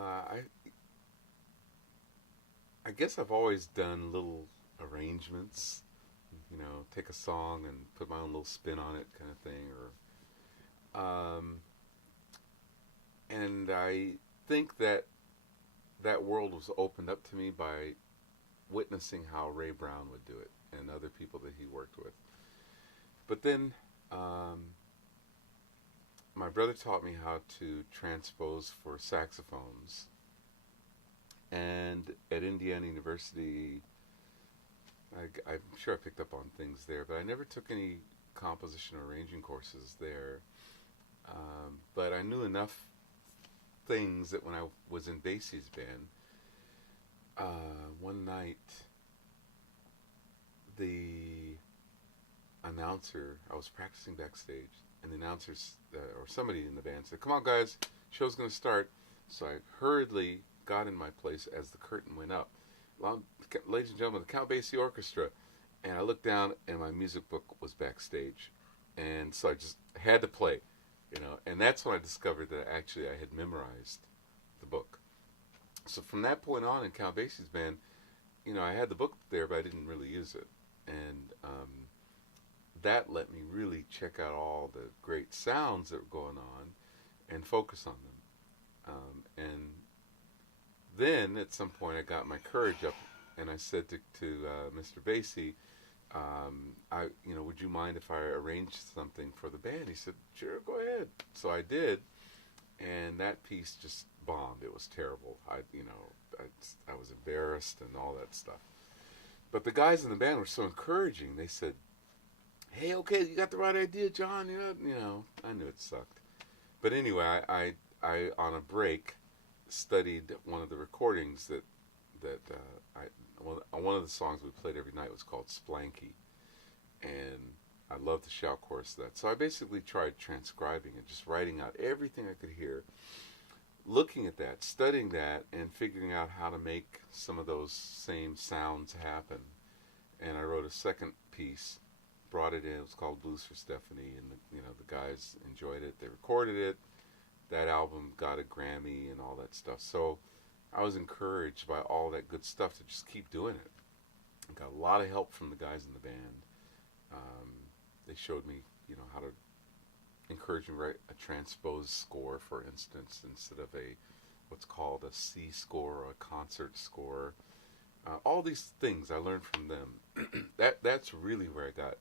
I guess I've always done little arrangements, take a song and put my own little spin on it, kind of thing. And I think that that world was opened up to me by witnessing how Ray Brown would do it and other people that he worked with. But then my brother taught me how to transpose for saxophones. And at Indiana University, I'm sure I picked up on things there, but I never took any composition or arranging courses there. But I knew enough things that when I was in Basie's band, one night the announcer, I was practicing backstage, and the announcer or somebody in the band said, "Come on, guys, show's going to start." So I hurriedly got in my place as the curtain went up. Ladies and gentlemen, the Count Basie Orchestra. And I looked down, and my music book was backstage. And so I just had to play, And that's when I discovered that actually I had memorized the book. So from that point on in Count Basie's band, I had the book there, but I didn't really use it. And that let me really check out all the great sounds that were going on and focus on them. And then at some point I got my courage up and I said to Mr. Basie, would you mind if I arranged something for the band? He said, "Sure, go ahead." So I did, and that piece just bombed. It was terrible. I was embarrassed and all that stuff. But the guys in the band were so encouraging. They said, "Hey, okay, you got the right idea, John." I knew it sucked. But anyway, I on a break studied one of the recordings that one of the songs we played every night was called Splanky, and I loved the shout chorus of that. So I basically tried transcribing it, just writing out everything I could hear, looking at that, studying that, and figuring out how to make some of those same sounds happen. And I wrote a second piece, brought it in. It was called Blues for Stephanie, and the guys enjoyed it. They recorded it. That album got a Grammy and all that stuff. So I was encouraged by all that good stuff to just keep doing it. I got a lot of help from the guys in the band. They showed me, how to encourage me to write a transposed score, for instance, instead of what's called a C score or a concert score. All these things I learned from them. That's really where I got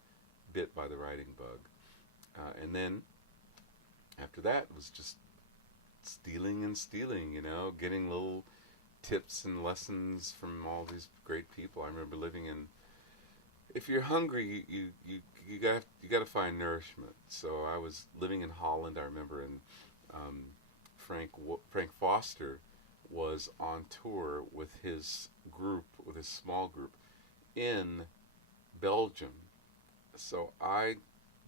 bit by the writing bug. And then after that was just stealing, getting little tips and lessons from all these great people. I remember living in. If you're hungry, you got to find nourishment. So I was living in Holland. I remember, and Frank Foster was on tour with his group, with his small group, in Belgium. So I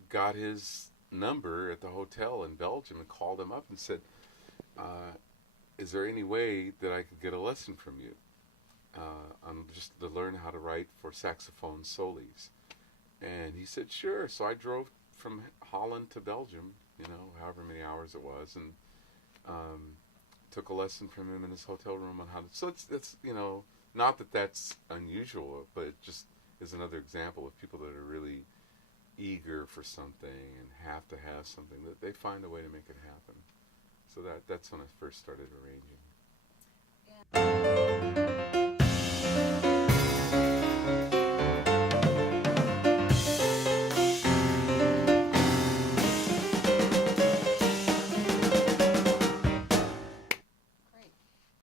got his number at the hotel in Belgium and called him up and said, "Is there any way that I could get a lesson from you? Just to learn how to write for saxophone solis." And he said, "Sure." So I drove from Holland to Belgium, however many hours it was, and took a lesson from him in his hotel room on how to. So it's not that that's unusual, but it just is another example of people that are really eager for something and have to have something, that they find a way to make it happen. So that's when I first started arranging.